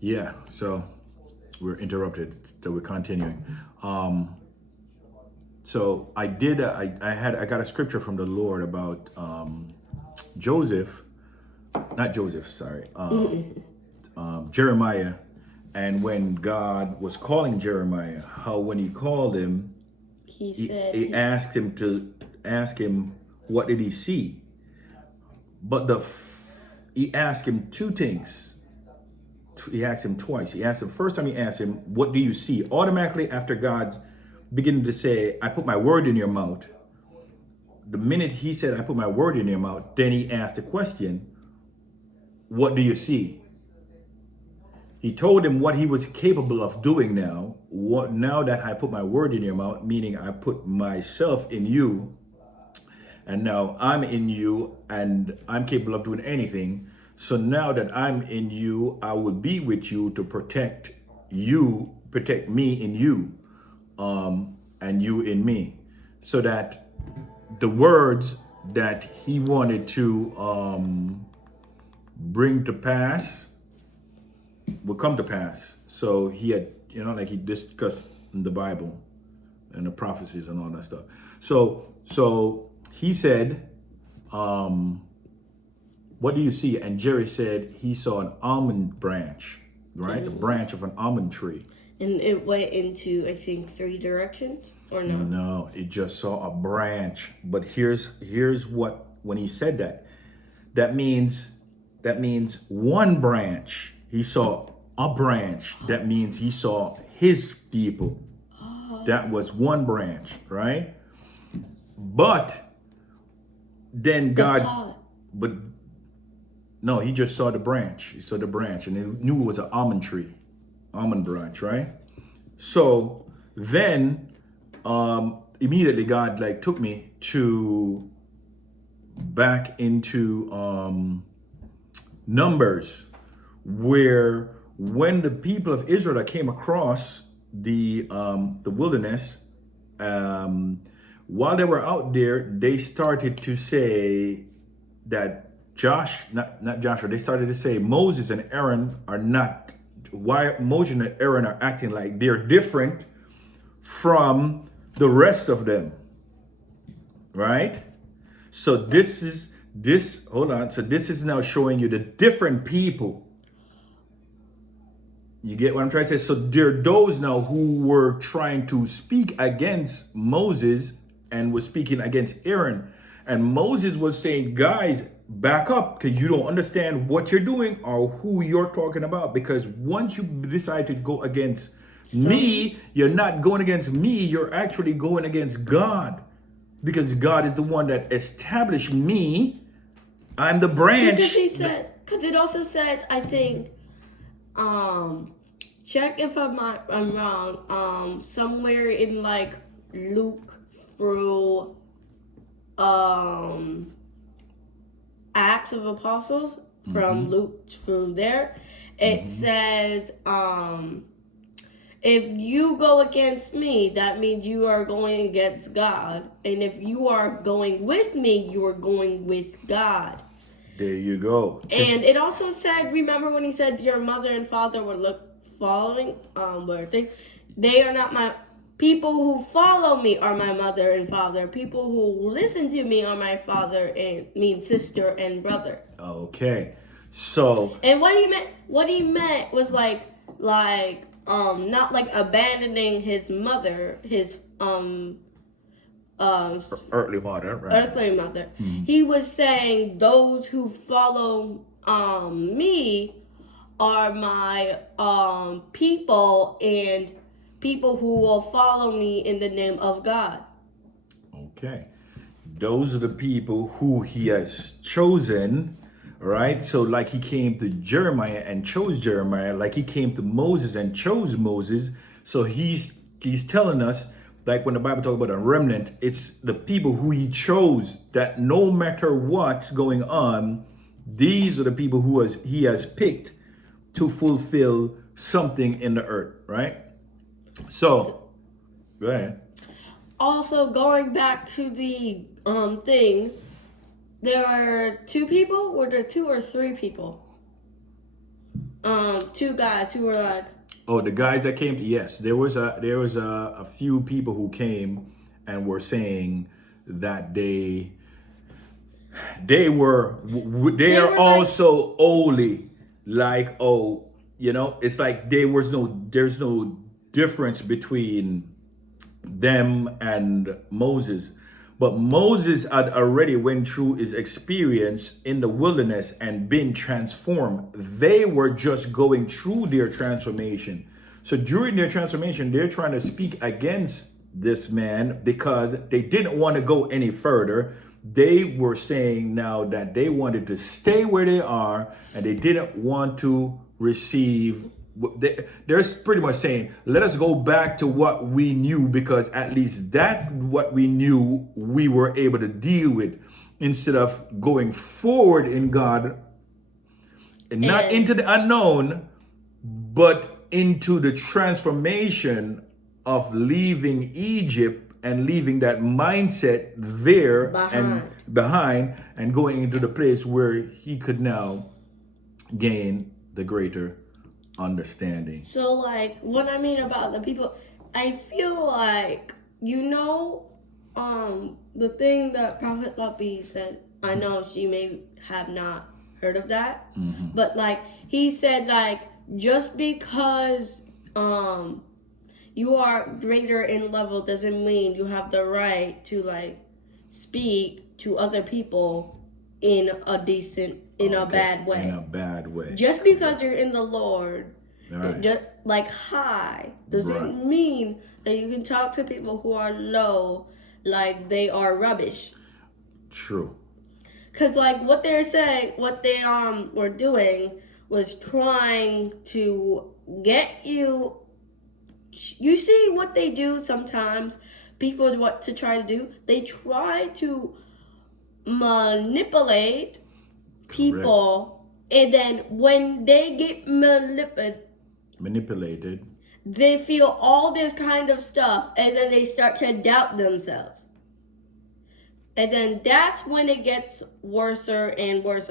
Yeah, so we're interrupted, so we're continuing. Um, so I got a scripture from the Lord about Joseph, not Joseph, sorry, Jeremiah, and when God was calling Jeremiah, how when He called him, He he, said he asked him to ask him what did he see, but he asked him two things. He asked him twice. He asked him first time. He asked him, "What do you see?" Automatically after God beginning to say, "I put my word in your mouth." The minute he said, "I put my word in your mouth," then he asked the question, "What do you see?" He told him what he was capable of doing now. What now that I put my word in your mouth, meaning I put myself in you, and now I'm in you, and I'm capable of doing anything. So now that I'm in you, I will be with you to protect you, protect me in you, and you in me, so that the words that he wanted to bring to pass will come to pass. So he had, like he discussed in the Bible and the prophecies and all that stuff. So he said, "What do you see?" And Jerry said he saw an almond branch, right? The branch of an almond tree. and it went into, I think, three directions, or no? No, it just saw a branch. But here's what when he said that, that means one branch. He saw a branch. That means he saw his people. That was one branch, right? But then The God, pod. but no, he just saw the branch. He saw the branch and he knew it was an almond tree, almond branch, right? So then immediately God like took me to back into Numbers, where when the people of Israel came across the wilderness, um, while they were out there, they started to say that not Joshua, they started to say Moses and Aaron are not. Why Moses and Aaron are acting like they're different from the rest of them, right? So this hold on. So this is now showing you the different people. You get what I'm trying to say? So there are those now who were trying to speak against Moses and was speaking against Aaron. And Moses was saying, "Guys, back up because you don't understand what you're doing or who you're talking about. Because once you decide to go against Some me, you're not going against me, you're actually going against God. Because God is the one that established me. I'm the because branch." he said, because it also says, I think, um, check if I'm wrong. Somewhere in like Luke through um Acts of Apostles, from Luke through there, it Mhm. says, if you go against me, that means you are going against God. And if you are going with me, you are going with God. There you go. And it also said, remember when he said your mother and father were following, were they are not my people who follow me are my mother and father. People who listen to me are my father and mean sister and brother. Okay. So, And what he meant was not like abandoning his mother, his um earthly mother, right? earthly mother. He was saying those who follow me are my people, and people who will follow me in the name of God. Okay. Those are the people who he has chosen, right? So, like he came to Jeremiah and chose Jeremiah, like he came to Moses and chose Moses. So he's telling us, like when the Bible talks about a remnant, it's the people who he chose. That no matter what's going on, these are the people he has picked to fulfill something in the earth, right? So, So, go ahead. also going back to the thing, there are two people. Were there two or three people? two guys who were like, Oh, the guys that came. Yes, there was a few people who came and were saying that they they they are were like, also holy. Like, oh, it's like there's no difference between them and Moses. But Moses had already went through his experience in the wilderness and been transformed. They were just going through their transformation. So during their transformation, they're trying to speak against this man because they didn't want to go any further. They were saying now that they wanted to stay where they are and they didn't want to receive. They're pretty much saying, let us go back to what we knew, because at least that what we knew we were able to deal with, instead of going forward in God and not and into the unknown, but into the transformation of leaving Egypt and leaving that mindset there and behind and going into the place where he could now gain the greater understanding. so like what I mean about the people, I feel like the thing that Prophet Lapi said. I know she may have not heard of that, but like he said, like just because you are greater in level doesn't mean you have the right to like speak to other people in a bad way. In a bad way. Just because you're in the Lord, Right. just like high, doesn't Right. mean that you can talk to people who are low like they are rubbish. True. Cause like what they're saying, what they were doing was trying to get you. You see what they do sometimes. People what to try to do. They try to manipulate people, and then when they get Manipulated. they feel all this kind of stuff, and then they start to doubt themselves. And then that's when it gets worse and worse.